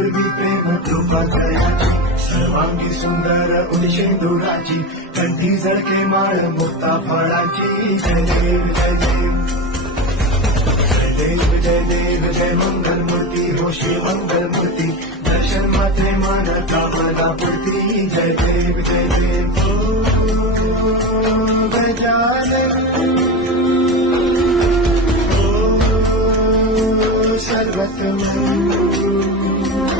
पूर्वी प्रेम कृपा दयाची सर्वांगी सुंदर उदिशेंदुराची कंठी झळके माळ मुक्ता फळाची जय देव जय देव जय देव जय देव जय मंगल मूर्ती हो श्री मंगल मूर्ती दर्शन मात्रे मन कामना पूर्ती जय देव